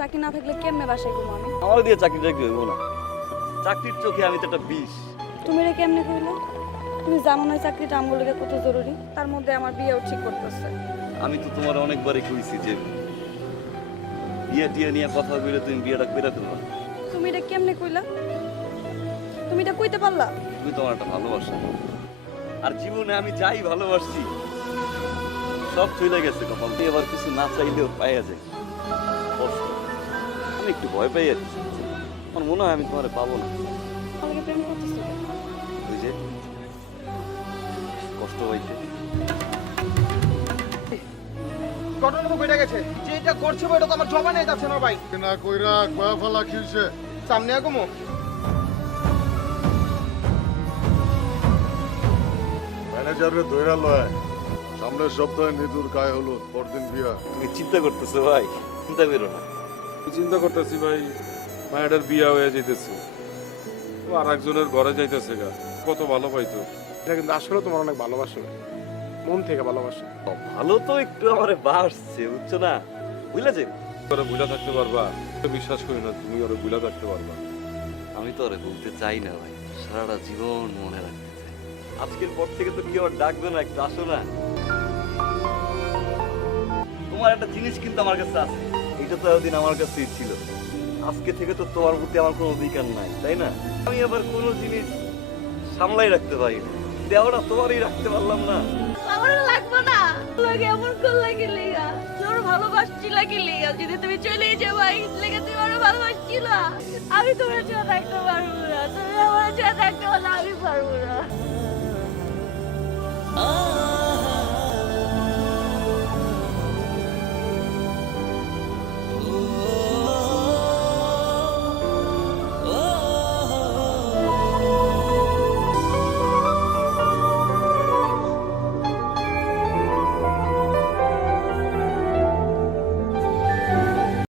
চাকরি না থাকলে কেমনে বাসায় ঘুমো আমি? আমার দিয়ে চাকরিটা কি হইব না? চাকরির চোখে আমি তো একটা বিষ। তুমি রে কেমনে কইলো? তুমি জানো না চাকরিটা আমার লাগে কত জরুরি? তার মধ্যে আমার বিয়েও ঠিক করতেছে। আমি তো তোমার অনেকবারই কইছি যে বিয়ে টিয়ে নিয়ে কথা বলে তুমি বিয়েটা করে ফেলবা। তুমি এটা কেমনে কইলা? তুমি এটা কইতে পারলা? তুমি তোমার একটা ভালোবাসা, আর জীবনে আমি যাই ভালোবাসছি সব চলে গেছে কপাল দিয়ে। এবার কিছু না চাইলেও পাইয়া যায়। কষ্ট, আমি একটু ভয় পাই যাচ্ছি। আমার মনে হয় আমি তোমার পাবো না। আমার লাগে প্রেম করতেছো? ওই যে কষ্ট হইতে ঘটনা তো ঘটে গেছে, যে এটা করছে এটা তো আমার জবানে যাচ্ছে না ভাই। না কইরা কয়া ফেলা খিলছে সামনে আগমো ম্যানেজারে ধইরা লয়। সামনের সপ্তাহে নিদুর গায়ে হলো, পরদিন বিয়া। তুমি চিন্তা করতেছো ভাই? চিন্তা করো না। চিন্তা করতেছি ভাই, মায়ের বিয়া হয়ে যাইতেছে, আর একজনের ঘরে যাইতেছে গা। কত ভালো পাইতো। এটা কিন্তু আসলে তোমার অনেক ভালোবাসে, মন থেকে ভালোবাসে। ভালো তো একটু আমারে বাসছে, বুঝছো না? বুঝলে যে ওরা বুঝা থাকতে পারবা? বিশ্বাস করি না তুমি ওরা বুঝা থাকতে পারবা। আমি তো আরে বলতে চাই না ভাই, সারাটা জীবন মনে রাখতে চাই। আজকের পর থেকে তো কেউ আর ডাকবে না, একটু আসো না। তোমার একটা জিনিস কিন্তু আমার কাছে আছে, এটা তো এতদিন আমার কাছেই ছিল। আজকে থেকে তো তোমার প্রতি আমার কোনো অধিকার নাই, তাই না? আমি আবার কোনো জিনিস সামলাই রাখতে পারি না, দেওয়াটা তোমারই রাখতে পারলাম না। আমার লাগবে না। লাগে এমন কোন লাগে লেগা। তোর ভালোবাসছি লাগে লেগা। যদি তুমি চলে যাও ভাই, লেগা তুমি আমার ভালোবাসছি না। আমি তোমার সাথে থাকতে পারবো না। তুমি আমার সাথে থাকতে হলে আমি পারবো না।